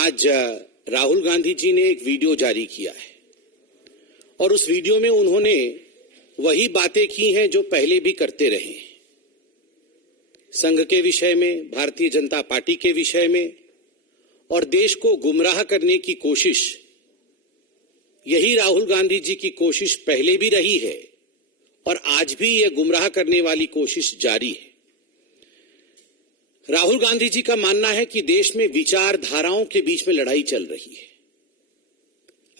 आज राहुल गांधी जी ने एक वीडियो जारी किया है और उस वीडियो में उन्होंने वही बातें की हैं जो पहले भी करते रहे हैं। संघ के विषय में, भारतीय जनता पार्टी के विषय में और देश को गुमराह करने की कोशिश, यही राहुल गांधी जी की कोशिश पहले भी रही है और आज भी यह गुमराह करने वाली कोशिश जारी है। राहुल गांधी जी का मानना है कि देश में विचारधाराओं के बीच में लड़ाई चल रही है।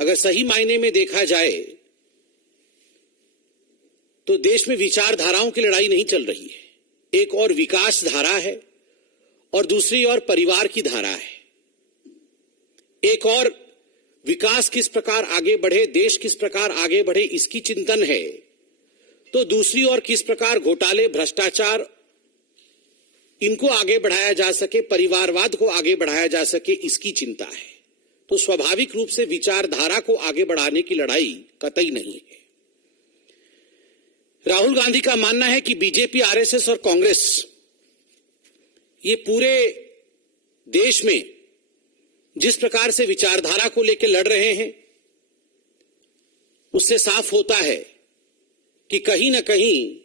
अगर सही मायने में देखा जाए तो देश में विचारधाराओं की लड़ाई नहीं चल रही है। एक और विकास धारा है और दूसरी ओर परिवार की धारा है। एक और विकास किस प्रकार आगे बढ़े, देश किस प्रकार आगे बढ़े, इसकी चिंतन है, तो दूसरी ओर किस प्रकार घोटाले, भ्रष्टाचार, इनको आगे बढ़ाया जा सके, परिवारवाद को आगे बढ़ाया जा सके, इसकी चिंता है। तो स्वाभाविक रूप से विचारधारा को आगे बढ़ाने की लड़ाई कतई नहीं है। राहुल गांधी का मानना है कि बीजेपी, आरएसएस और कांग्रेस ये पूरे देश में जिस प्रकार से विचारधारा को लेकर लड़ रहे हैं, उससे साफ होता है कि कहीं ना कहीं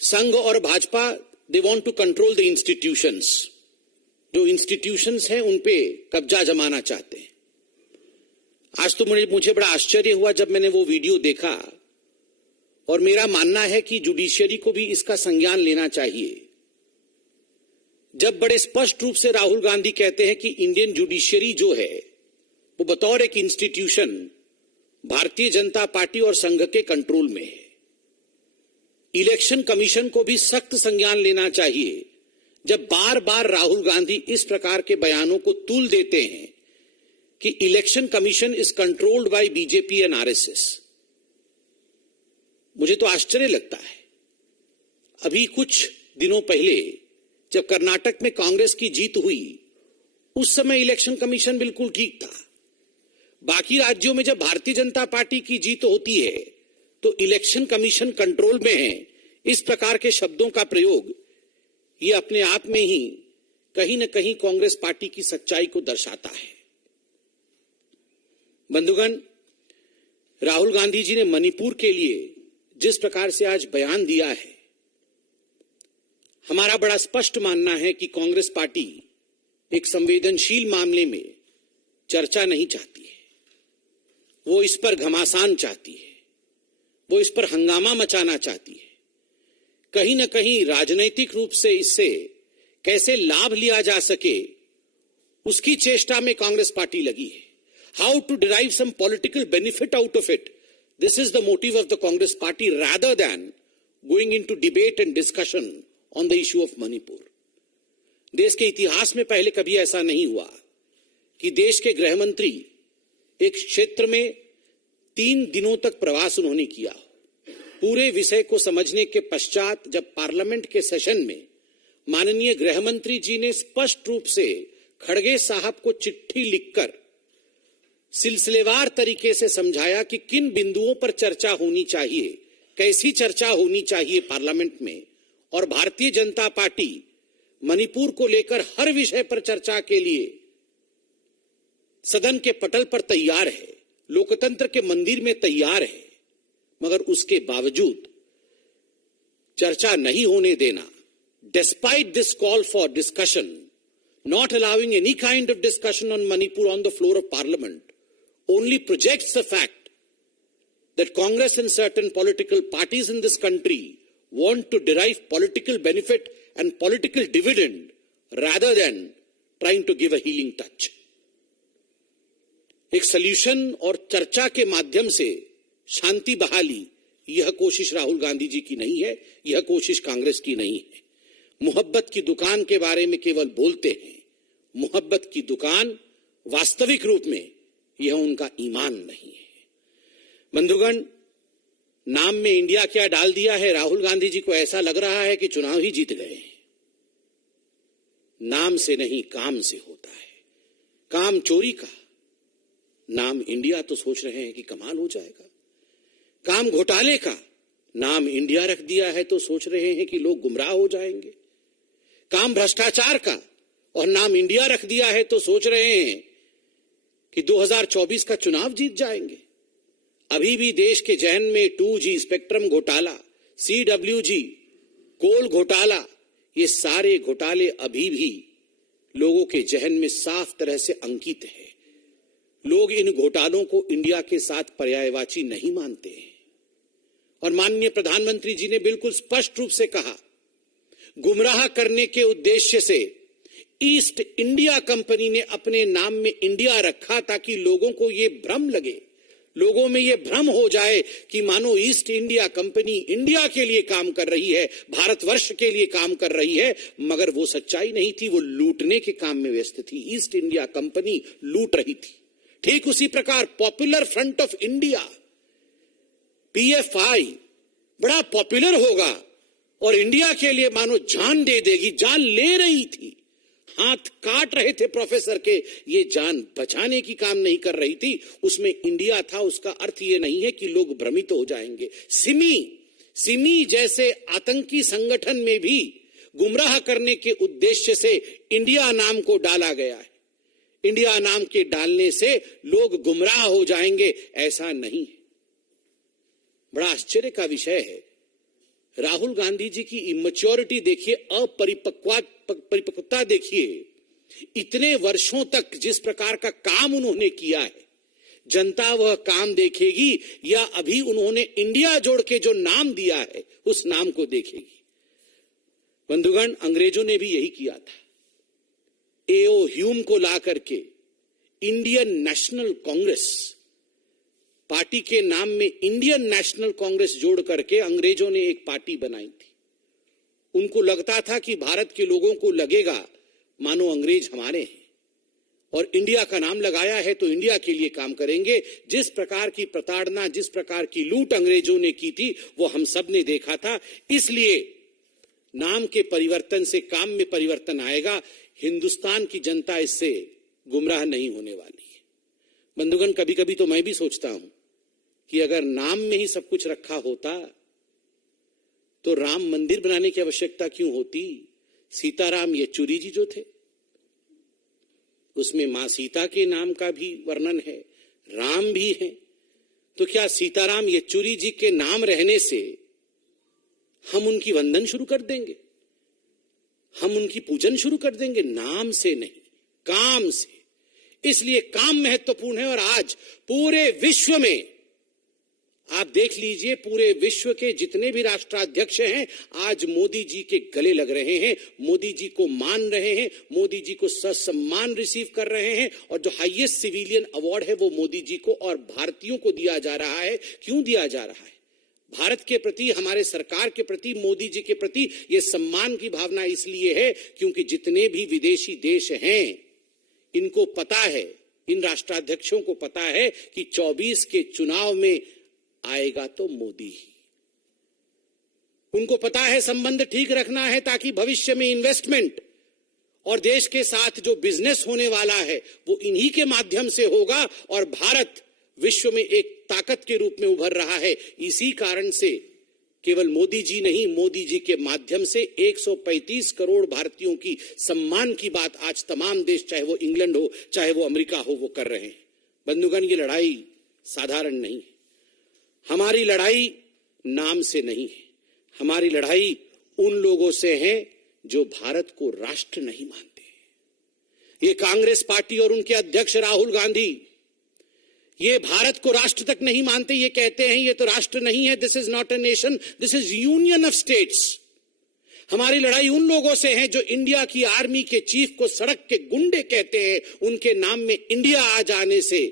संघ और Bhajpa they want to control the institutions. जो इंस्टीट्यूशंस हैं उन पे कब्जा जमाना चाहते हैं। आज तो मुझे बड़ा आश्चर्य हुआ जब मैंने वो वीडियो देखा और मेरा मानना है कि जुडिशियरी को भी इसका संज्ञान लेना चाहिए। जब बड़े स्पष्ट रूप से राहुल गांधी कहते हैं कि इंडियन जुडिशियरी जो है वो बतौर एक इंस्टीट्यूशन भारतीय जनता पार्टी और संघ के कंट्रोल में है। इलेक्शन कमीशन को भी सख्त संज्ञान लेना चाहिए जब बार बार राहुल गांधी इस प्रकार के बयानों को तूल देते हैं कि election commission is controlled by BJP and RSS. मुझे तो आश्चर्य लगता है। अभी कुछ दिनों पहले जब कर्नाटक में कांग्रेस की जीत हुई, उस समय इलेक्शन कमीशन बिल्कुल ठीक था। बाकी राज्यों में जब भारतीय जनता पार्टी की जीत होती है तो इलेक्शन कमीशन कंट्रोल में है, इस प्रकार के शब्दों का प्रयोग ये अपने आप में ही कहीं न कहीं कांग्रेस पार्टी की सच्चाई को दर्शाता है। बंधुगण, राहुल गांधी जी ने मणिपुर के लिए जिस प्रकार से आज बयान दिया है, हमारा बड़ा स्पष्ट मानना है कि कांग्रेस पार्टी एक संवेदनशील मामले में चर्चा नहीं चाहती है। वो इस पर घमासान चाहती है, वो इस पर हंगामा मचाना चाहती है। कहीं ना कहीं राजनीतिक रूप से इससे कैसे लाभ लिया जा सके, उसकी चेष्टा में कांग्रेस पार्टी लगी है। How to derive some political benefit out of it, this is the motive of the Congress party rather than going into debate and discussion on the issue of Manipur. देश के इतिहास में पहले कभी ऐसा नहीं हुआ कि देश के गृह मंत्री एक क्षेत्र में 3 दिनों तक प्रवास उन्होंने किया। पूरे विषय को समझने के पश्चात जब पार्लियामेंट के सेशन में माननीय गृह मंत्री जी ने स्पष्ट रूप से खड़गे साहब को चिट्ठी लिखकर सिलसिलेवार तरीके से समझाया कि किन बिंदुओं पर चर्चा होनी चाहिए, कैसी चर्चा होनी चाहिए पार्लियामेंट में, और भारतीय जनता पार्टी मणिपुर को लेकर हर विषय पर चर्चा के लिए सदन के पटल पर तैयार है, लोकतंत्र के मंदिर में तैयार है, मगर उसके बावजूद चर्चा नहीं होने देना, despite this call for discussion, not allowing any kind of discussion on Manipur on the floor of parliament, only projects the fact that Congress and certain political parties in this country want to derive political benefit and political dividend rather than trying to give a healing touch. एक solution और चर्चा के माध्यम से शांति बहाली, यह कोशिश राहुल गांधी जी की नहीं है, यह कोशिश कांग्रेस की नहीं है। मोहब्बत की दुकान के बारे में केवल बोलते हैं। मोहब्बत की दुकान वास्तविक रूप में यह उनका ईमान नहीं है। बंधुगण, नाम में इंडिया क्या डाल दिया है, राहुल गांधी जी को ऐसा लग रहा है कि चुनाव ही जीत गए हैं। नाम से नहीं, काम से होता है। काम चोरी का, नाम इंडिया तो सोच रहे हैं कि कमाल हो जाएगा। काम घोटाले का, नाम इंडिया रख दिया है तो सोच रहे हैं कि लोग गुमराह हो जाएंगे। काम भ्रष्टाचार का और नाम इंडिया रख दिया है तो सोच रहे हैं कि 2024 का चुनाव जीत जाएंगे। अभी भी देश के जहन में 2G स्पेक्ट्रम घोटाला, CWG, कोल घोटाला, ये सारे घोटाले अभी भी लोगों के जहन में साफ तरह से अंकित है। लोग इन घोटालों को इंडिया के साथ पर्यायवाची नहीं मानते हैं। और माननीय प्रधानमंत्री जी ने बिल्कुल स्पष्ट रूप से कहा, गुमराह करने के उद्देश्य से ईस्ट इंडिया कंपनी ने अपने नाम में इंडिया रखा ताकि लोगों को यह भ्रम लगे, लोगों में यह भ्रम हो जाए कि मानो ईस्ट इंडिया कंपनी इंडिया के लिए काम कर रही है, भारतवर्ष के लिए काम कर रही है, मगर वो सच्चाई नहीं थी। वो लूटने के काम में व्यस्त थी। ईस्ट इंडिया कंपनी लूट रही थी। ठीक उसी प्रकार popular front of India, PFI, बड़ा पॉपुलर होगा और इंडिया के लिए मानो जान दे देगी, जान ले रही थी। हाथ काट रहे थे प्रोफेसर के, ये जान बचाने की काम नहीं कर रही थी। उसमें इंडिया था। उसका अर्थ ये नहीं है कि लोग भ्रमित हो जाएंगे। सिमी जैसे आतंकी संगठन में भी गुमराह करने के उद्देश्य से इंडिया नाम को डाला गया है। इंडिया नाम के डालने से लोग गुमराह हो जाएंगे, ऐसा नहीं है। बड़ा आश्चर्य का विषय है, राहुल गांधी जी की इमैच्योरिटी देखिए, अपरिपक्वता देखिए। इतने वर्षों तक जिस प्रकार का काम उन्होंने किया है, जनता वह काम देखेगी या अभी उन्होंने इंडिया जोड़ के जो नाम दिया है उस नाम को देखेगी? बंधुगण, अंग्रेजों ने भी यही किया था। A.O. ह्यूम को ला करके इंडियन नेशनल कांग्रेस पार्टी के नाम में इंडियन नेशनल कांग्रेस जोड़ करके अंग्रेजों ने एक पार्टी बनाई थी। उनको लगता था कि भारत के लोगों को लगेगा मानो अंग्रेज हमारे हैं और इंडिया का नाम लगाया है तो इंडिया के लिए काम करेंगे। जिस प्रकार की प्रताड़ना, जिस प्रकार की लूट अंग्रेजों ने की थी वो हम सब ने देखा था। इसलिए नाम के परिवर्तन से काम में परिवर्तन आएगा। हिंदुस्तान की जनता इससे गुमराह नहीं होने वाली है। बंधुगण, कभी कभी तो मैं भी सोचता हूं कि अगर नाम में ही सब कुछ रखा होता तो राम मंदिर बनाने की आवश्यकता क्यों होती? सीताराम येचुरी जी जो थे, उसमें मां सीता के नाम का भी वर्णन है, राम भी है। तो क्या सीताराम येचुरी जी के नाम रहने से हम उनकी वंदन शुरू कर देंगे, हम उनकी पूजन शुरू कर देंगे? नाम से नहीं, काम से। इसलिए काम महत्वपूर्ण है। और आज पूरे विश्व में आप देख लीजिए, पूरे विश्व के जितने भी राष्ट्राध्यक्ष हैं आज मोदी जी के गले लग रहे हैं, मोदी जी को मान रहे हैं, मोदी जी को ससम्मान रिसीव कर रहे हैं। और जो हाईएस्ट सिविलियन अवार्ड है वो मोदी जी को और भारतीयों को दिया जा रहा है। क्यों दिया जा रहा है? भारत के प्रति, हमारे सरकार के प्रति, मोदी जी के प्रति ये सम्मान की भावना इसलिए है क्योंकि जितने भी विदेशी देश हैं इनको पता है, इन राष्ट्राध्यक्षों को पता है कि 24 के चुनाव में आएगा तो मोदी ही। उनको पता है संबंध ठीक रखना है ताकि भविष्य में इन्वेस्टमेंट और देश के साथ जो बिजनेस होने वाला है वो इन्हीं के माध्यम से होगा। और भारत विश्व में एक ताकत के रूप में उभर रहा है। इसी कारण से केवल मोदी जी नहीं, मोदी जी के माध्यम से 135 करोड़ भारतीयों की सम्मान की बात आज तमाम देश, चाहे वो इंग्लैंड हो, चाहे वो अमेरिका हो, वो कर रहे हैं। बंधुगण, ये लड़ाई साधारण नहीं है। हमारी लड़ाई नाम से नहीं है, हमारी लड़ाई उन लोगों से है जो भारत को राष्ट्र नहीं मानते। ये कांग्रेस पार्टी और उनके अध्यक्ष राहुल गांधी ये भारत को राष्ट्र तक नहीं मानते। ये कहते हैं ये तो राष्ट्र नहीं है, this is not a nation, this is union of states. हमारी लड़ाई उन लोगों से है जो इंडिया की आर्मी के चीफ को सड़क के गुंडे कहते हैं। उनके नाम में इंडिया आ जाने से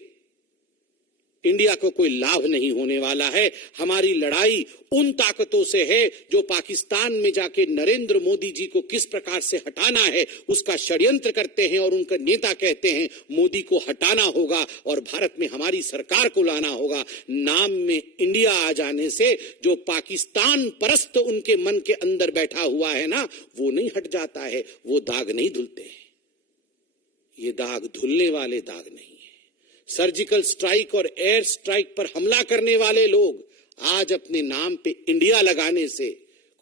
इंडिया को कोई लाभ नहीं होने वाला है। हमारी लड़ाई उन ताकतों से है जो पाकिस्तान में जाके नरेंद्र मोदी जी को किस प्रकार से हटाना है उसका षड्यंत्र करते हैं और उनका नेता कहते हैं मोदी को हटाना होगा और भारत में हमारी सरकार को लाना होगा। नाम में इंडिया आ जाने से जो पाकिस्तान परस्त उनके मन के अंदर बैठा हुआ है ना, वो नहीं हट जाता है, वो दाग नहीं धुलते। ये दाग धुलने वाले दाग नहीं। सर्जिकल स्ट्राइक और एयर स्ट्राइक पर हमला करने वाले लोग आज अपने नाम पे इंडिया लगाने से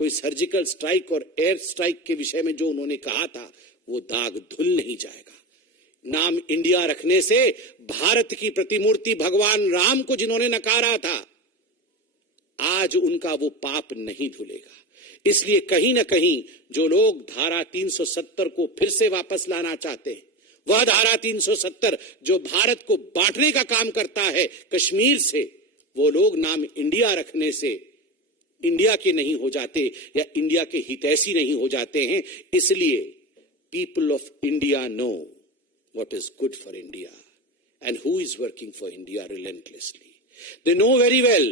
कोई सर्जिकल स्ट्राइक और एयर स्ट्राइक के विषय में जो उन्होंने कहा था वो दाग धुल नहीं जाएगा। नाम इंडिया रखने से भारत की प्रतिमूर्ति भगवान राम को जिन्होंने नकारा था, आज उनका वो पाप नहीं धुलेगा। इसलिए कहीं ना कहीं जो लोग धारा 370 को फिर से वापस लाना चाहते हैं, वह धारा 370 जो भारत को बांटने का काम करता है कश्मीर से, वो लोग नाम इंडिया रखने से इंडिया के नहीं हो जाते या इंडिया के हितैषी नहीं हो जाते हैं। इसलिए people of India know what is good for India and who is working for India relentlessly. They know very well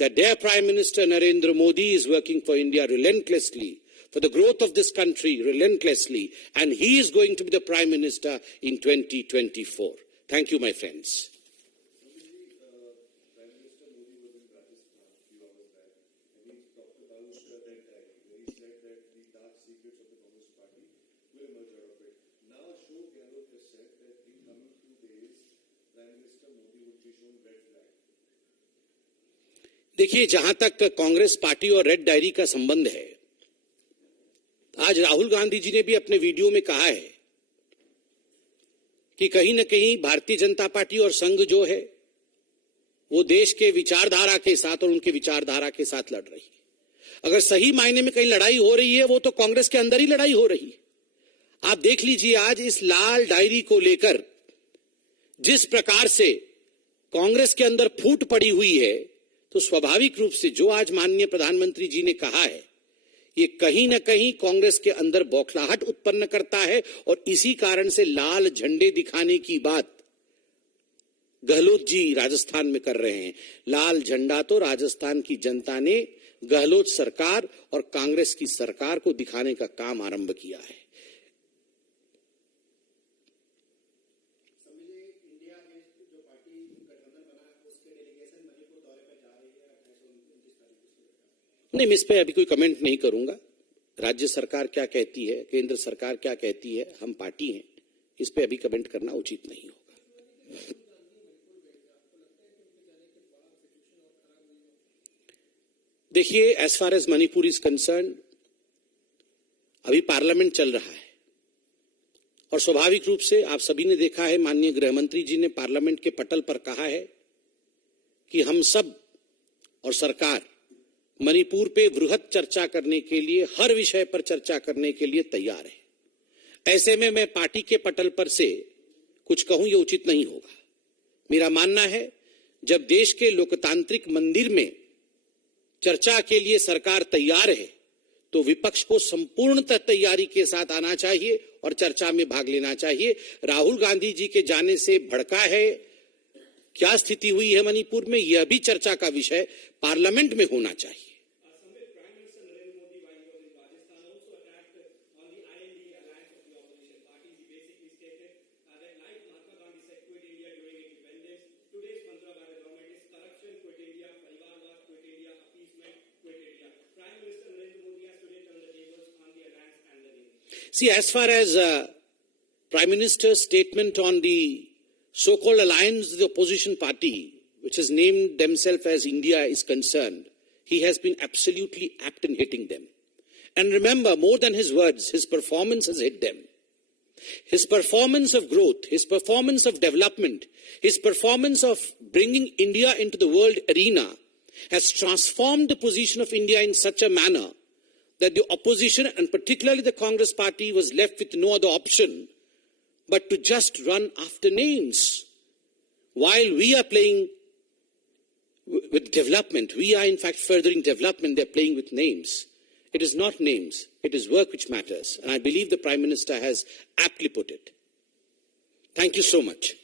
that their Prime Minister Narendra Modi is working for India relentlessly, for the growth of this country relentlessly, and he is going to be the Prime Minister in 2024. Thank you, my friends. देखिए, जहां तक Congress party और red diary का संबंध है, आज राहुल गांधी जी ने भी अपने वीडियो में कहा है कि कहीं न कहीं भारतीय जनता पार्टी और संघ जो है वो देश के विचारधारा के साथ और उनके विचारधारा के साथ लड़ रही है। अगर सही मायने में कहीं लड़ाई हो रही है, वो तो कांग्रेस के अंदर ही लड़ाई हो रही है। आप देख लीजिए, आज इस लाल डायरी को लेकर जिस प्रकार से कांग्रेस के अंदर फूट पड़ी हुई है, तो स्वाभाविक रूप से जो आज माननीय प्रधानमंत्री जी ने कहा है, ये कहीं ना कहीं कांग्रेस के अंदर बौखलाहट उत्पन्न करता है और इसी कारण से लाल झंडे दिखाने की बात गहलोत जी राजस्थान में कर रहे हैं। लाल झंडा तो राजस्थान की जनता ने गहलोत सरकार और कांग्रेस की सरकार को दिखाने का काम आरंभ किया है। नहीं, मैं इस पे अभी कोई कमेंट नहीं करूंगा। राज्य सरकार क्या कहती है, केंद्र सरकार क्या कहती है, हम पार्टी हैं, इस पे अभी कमेंट करना उचित नहीं होगा। देखिए, as far as Manipur is concern, अभी पार्लियामेंट चल रहा है और स्वाभाविक रूप से आप सभी ने देखा है, माननीय गृह मंत्री जी ने पार्लियामेंट के पटल पर कहा है कि हम सब और सरकार मणिपुर पे वृहद चर्चा करने के लिए, हर विषय पर चर्चा करने के लिए तैयार है। ऐसे में मैं पार्टी के पटल पर से कुछ कहूं, ये उचित नहीं होगा। मेरा मानना है, जब देश के लोकतांत्रिक मंदिर में चर्चा के लिए सरकार तैयार है, तो विपक्ष को संपूर्णतः तैयारी के साथ आना चाहिए और चर्चा में भाग लेना चाहिए। राहुल गांधी जी के जाने से भड़का है, क्या स्थिति हुई है मणिपुर में, यह भी चर्चा का विषय पार्लियामेंट में होना चाहिए। See, as far as Prime Minister's statement on the so-called alliance of the opposition party, which has named themselves as India, is concerned, he has been absolutely apt in hitting them. And remember, more than his words, his performance has hit them. His performance of growth, his performance of development, his performance of bringing India into the world arena has transformed the position of India in such a manner that the opposition, and particularly the Congress party, was left with no other option but to just run after names. While we are playing with development, we are in fact furthering development, they're playing with names. It is not names, it is work which matters. And I believe the Prime Minister has aptly put it. Thank you so much.